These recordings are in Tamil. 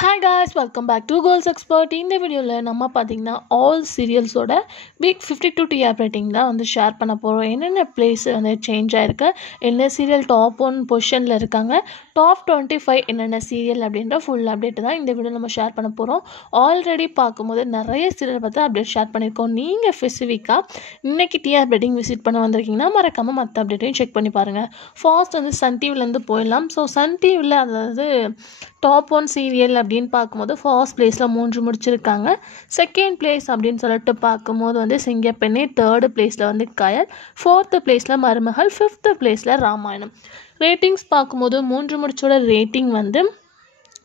Hi guys, welcome back to Girls Expert. இந்த வீடியோவில் நம்ம பார்த்தீங்கன்னா ஆல் சீரியல்ஸோட வீக் 52 டிஆர் ரேட்டிங் தான் வந்து ஷேர் பண்ண போகிறோம். என்னென்ன பிளேஸ் வந்து சேஞ்ச் ஆகிருக்கு, என்ன சீரியல் டாப் 1 பொசிஷனில் இருக்காங்க, டாப் 25 என்னென்ன சீரியல் அப்படின்ற ஃபுல் அப்டேட் தான் இந்த வீடியோ நம்ம ஷேர் பண்ண போகிறோம். ஆல்ரெடி பார்க்கும்போது நிறைய சீரியல் பார்த்து அப்டேட் ஷேர் பண்ணியிருக்கோம். நீங்கள் ஸ்பெசிஃபிக்காக இன்றைக்கி டிஆர் ரேட்டிங் விசிட் பண்ண வந்திருக்கீங்கன்னா மறக்காமல் மற்ற அப்டேட்டையும் செக் பண்ணி பாருங்கள். ஃபாஸ்ட் வந்து சன் டிவிலேருந்து போயிடலாம். ஸோ சன் டிவியில் அதாவது டாப் 1 சீரியல் அப்படின்னு பார்க்கும்போது ஃபர்ஸ்ட் பிளேஸில் 3 முடிச்சிருக்காங்க. செகண்ட் பிளேஸ் அப்படின்னு சொல்லிட்டு பார்க்கும்போது வந்து சிங்கப்பெண்ணே, தேர்டு பிளேஸில் வந்து கயல், ஃபோர்த்து பிளேஸில் மருமகள், ஃபிஃப்த்து பிளேஸில் ராமாயணம். ரேட்டிங்ஸ் பார்க்கும்போது 3 முடிச்சோட ரேட்டிங் வந்து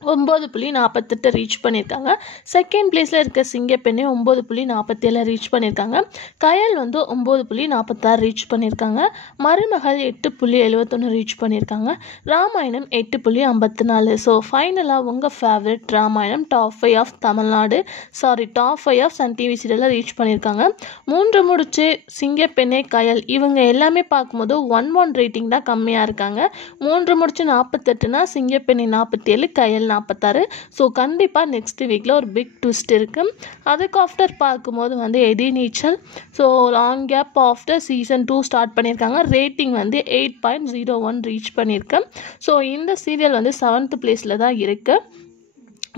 9.48 ரீச் பண்ணியிருக்காங்க. செகண்ட் பிளேஸில் இருக்க சிங்கப்பெண்ணே 9.47 ரீச் பண்ணியிருக்காங்க. கயல் வந்து 9.46 ரீச் பண்ணியிருக்காங்க. மருமகள் 8.71 ரீச் பண்ணியிருக்காங்க. ராமாயணம் 8.54. ஸோ ஃபைனலாக உங்கள் favourite Ramayanam top 5 of Tamil Nadu top 5 of Sun TV சீரியலில் ரீச் பண்ணியிருக்காங்க. 3 முடிச்சு சிங்கப்பெண்ணே, கயல் இவங்க எல்லாமே பார்க்கும்போது 1 ரேட்டிங் தான் கம்மியாக இருக்காங்க. 3 முடிச்சு 48னா சிங்கப்பெண்ணே 47, கயல் 46. ஸோ கண்டிப்பாக நெக்ஸ்ட் வீக்கில் ஒரு பிக் ட்விஸ்ட் இருக்குது. அதுக்கு ஆஃப்டர் பார்க்கும்போது வந்து Ethirneechal, so long gap after season 2 start பண்ணியிருக்காங்க. ரேட்டிங் வந்து 8.01 ரீச் பண்ணியிருக்கேன். ஸோ இந்த சீரியல் வந்து 7th பிளேஸில் தான் இருக்குது.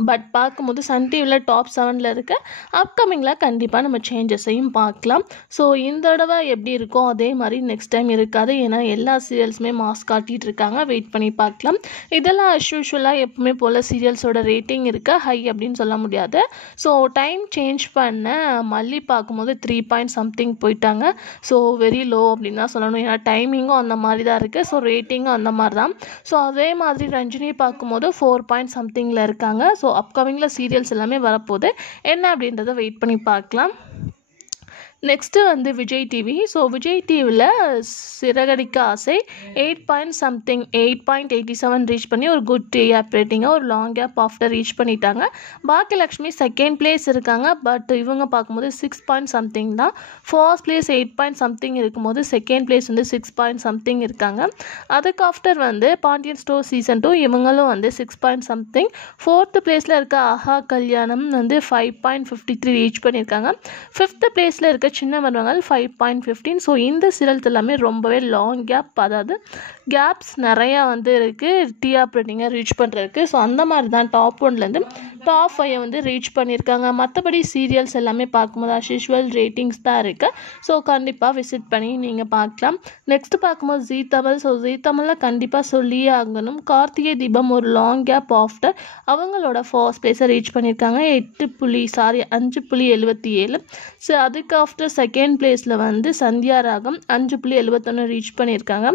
பட் பார்க்கும்போது சன் டிவியில் டாப் 7ல் இருக்க. அப்கமிங்கில் கண்டிப்பாக நம்ம சேஞ்சஸையும் பார்க்கலாம். ஸோ இந்த தடவை எப்படி இருக்கோ அதே மாதிரி நெக்ஸ்ட் டைம் இருக்காது. ஏன்னா எல்லா சீரியல்ஸுமே மாஸ் காட்டிகிட்டு இருக்காங்க. வெயிட் பண்ணி பார்க்கலாம். இதெல்லாம் யூஷுவலாக எப்பவுமே போல் சீரியல்ஸோட ரேட்டிங் இருக்க ஹை அப்படின்னு சொல்ல முடியாது. ஸோ டைம் சேஞ்ச் பண்ண மல்லி பார்க்கும்போது 3 something போயிட்டாங்க. ஸோ வெரி லோ அப்படின்னு தான் சொல்லணும். ஏன்னா டைமிங்கும் அந்த மாதிரி தான் இருக்குது. ஸோ ரேட்டிங்கும் அந்த மாதிரி தான். ஸோ அதே மாதிரி ரஞ்சினி பார்க்கும்போது 4 something இருக்காங்க. ஸோ அப்கமிங்கில் சீரியல்ஸ் எல்லாமே வரப்போகுது. என்ன அப்படின்றத வெயிட் பண்ணி பார்க்கலாம். நெக்ஸ்ட்டு வந்து விஜய் டிவி. ஸோ விஜய் டிவியில் சிறகடிக்க ஆசை 8.87 ரீச் பண்ணி ஒரு குட் டிஆர் ரேட்டிங்காக ஒரு லாங் கேப் ஆஃப்டர் ரீச் பண்ணிட்டாங்க. பாக்கியலக்ஷ்மி செகண்ட் பிளேஸ் இருக்காங்க. பட் இவங்க பார்க்கும்போது 6 something தான். ஃபர்ஸ்ட் பிளேஸ் 8 something இருக்கும்போது செகண்ட் பிளேஸ் வந்து 6 something இருக்காங்க. அதுக்கு ஆஃப்டர் வந்து பாண்டியன் ஸ்டோர் சீசன் 2 இவங்களும் வந்து 6 something. ஃபோர்த்து பிளேஸில் இருக்க ஆஹா கல்யாணம் வந்து 5.53 ரீச் பண்ணியிருக்காங்க. ஃபிஃப்த்து பிளேஸில் இருக்க சின்ன மருமகள் 5.15. ஸோ இந்த சீரியல்ஸ் எல்லாமே ரொம்பவே லாங் கேப், அதாவது கேப்ஸ் நிறையா வந்து இருக்குது டிஆர் ரேட்டிங்கை ரீச் பண்ணுறதுக்கு. ஸோ அந்த மாதிரி தான் டாப் 1லேருந்து டாப் 5 வந்து ரீச் பண்ணியிருக்காங்க. மற்றபடி சீரியல்ஸ் எல்லாமே பார்க்கும்போது அஸ்யூஷுவல் ரேட்டிங்ஸ் தான் இருக்குது. ஸோ கண்டிப்பாக விசிட் பண்ணி நீங்கள் பார்க்கலாம். நெக்ஸ்ட்டு பார்க்கும்போது ஜீ தமிழ். ஸோ ஜீ தமிழில் கண்டிப்பாக சொல்லியே ஆகணும். கார்த்திகை தீபம் ஒரு லாங் கேப் ஆஃப்டர் அவங்களோட ஃபர்ஸ்ட் பிளேஸை ரீச் பண்ணியிருக்காங்க. 5.77. ஸோ அதுக்கு ஆஃப்டர் செகண்ட் பிளேஸில் வந்து சந்தியா ராகம் 5.71 ரீச் பண்ணியிருக்காங்க.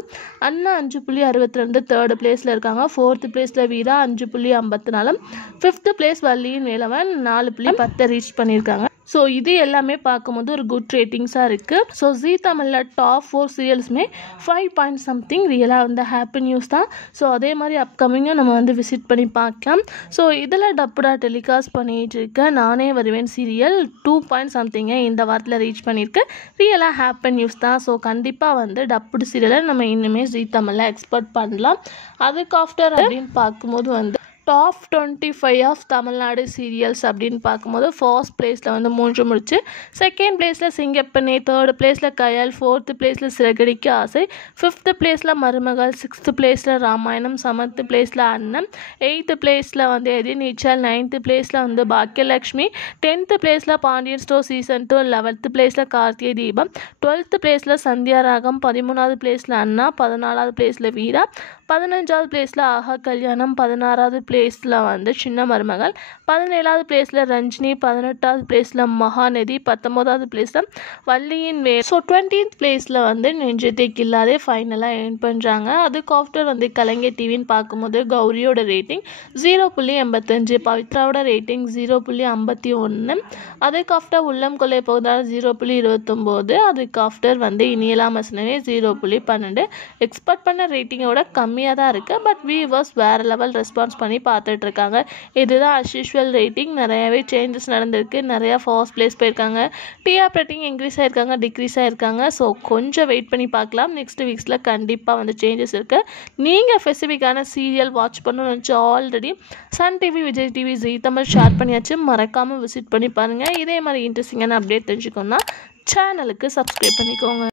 அண்ணா 5.62 தேர்டு பிளேஸில் இருக்காங்க. ஃபோர்த்து பிளேஸில் வீரா 5.54. ஃபிஃப்த்து பிளேஸ் வள்ளியின் வேலவன் 4.10 ரீச் பண்ணியிருக்காங்க. ஸோ இது எல்லாமே பார்க்கும்போது ஒரு குட் ரேட்டிங்ஸாக இருக்குது. ஸோ ஜீ தமிழில் டாப் 4 சீரியல்ஸுமே 5 something ரியலாக வந்து ஹாப்பி நியூஸ் தான். ஸோ அதே மாதிரி அப்கமிங்கும் நம்ம வந்து விசிட் பண்ணி பார்க்கலாம். ஸோ இதில் டப்புடாக டெலிகாஸ்ட் பண்ணிகிட்டு இருக்க நானே வருவேன் சீரியல் 2 something இந்த வாரத்தில் ரீச் பண்ணியிருக்கு. ரியலாக ஹாப்பி நியூஸ் தான். ஸோ கண்டிப்பாக வந்து டப்புடு சீரியலை நம்ம இன்னுமே ஜீ தமிழில் எக்ஸ்பெக்ட் பண்ணலாம். அதுக்கு ஆஃப்டர் அப்படின்னு பார்க்கும்போது வந்து டாப் 25 ஆஃப் தமிழ்நாடு சீரியல்ஸ் அப்படின்னு பார்க்கும்போது ஃபர்ஸ்ட் பிளேஸில் வந்து 3 முடிச்சு, செகண்ட் பிளேஸில் சிங்கப்பெண்ணே, தேர்டு பிளேஸில் கயல், ஃபோர்த்து பிளேஸில் சிறகடிக்க ஆசை, ஃபிஃப்த்து பிளேஸில் மருமகள், சிக்ஸ்த்து பிளேஸில் ராமாயணம், செவன்த்து பிளேஸில் அண்ணன், எயித்து பிளேஸில் வந்து எதிர்நீச்சல், நைன்த்து பிளேஸில் வந்து பாக்கியலக்ஷ்மி, 10th பிளேஸில் பாண்டியன் ஸ்டோர் சீசன் 2, 11th பிளேஸில் கார்த்திகை தீபம், 12th பிளேஸில் சந்தியா ராகம், 13வது பிளேஸில் அண்ணா, 14வது பிளேஸில் வீரா, 15வது பிளேஸில் ஆஹா கல்யாணம், 16வது பிளேஸில் வந்து சின்ன மருமகள், 17வது பிளேஸில் ரஞ்சினி, 18வது பிளேஸில் மகாநதி, 19வது பிளேஸில் வள்ளியின் ஸோ 20th பிளேஸில் வந்து நெஞ்சத்தை கில்லாதே ஃபைனலாக ஏர்ன் பண்ணுறாங்க. அதுக்கு ஆஃப்டர் வந்து கலைஞர் டிவின்னு பார்க்கும்போது கௌரியோட ரேட்டிங் 0.85, பவித்ராவோட ரேட்டிங் 0.51, அதுக்கு ஆஃப்டர் உள்ளம் கொள்ளை போகுதால் 0.29, அதுக்கு ஆஃப்டர் வந்து இனியலா மசனவே 0.12. எக்ஸ்பெக்ட் பண்ண ரேட்டிங்கோட கம்மி கம்மியாக தான் இருக்குது. பட் வியூவர்ஸ் வேறு லெவல் ரெஸ்பான்ஸ் பண்ணி பார்த்துட்ருக்காங்க. இதுதான் அஸ் யூஷுவல் ரேட்டிங். நிறையாவே சேஞ்சஸ் நடந்திருக்கு. நிறையா ஃபர்ஸ்ட் பிளேஸ் போயிருக்காங்க. டிஆர் ரேட்டிங் இன்க்ரீஸ் ஆகிருக்காங்க, டிக்ரீஸ் ஆகிருக்காங்க. ஸோ கொஞ்சம் வெயிட் பண்ணி பார்க்கலாம். நெக்ஸ்ட் வீக்ஸில் கண்டிப்பாக வந்து சேஞ்சஸ் இருக்குது. நீங்கள் ஸ்பெசிஃபிக்கான சீரியல் வாட்ச் பண்ணணும்னு நினச்சி already Sun TV, Vijay TV, Zee Tamil share பண்ணியாச்சு. மறக்காமல் விசிட் பண்ணி பாருங்கள். இதே மாதிரி இன்ட்ரெஸ்டிங்கான அப்டேட் தெரிஞ்சுக்கணுன்னா சேனலுக்கு சப்ஸ்கிரைப் பண்ணிக்கோங்க.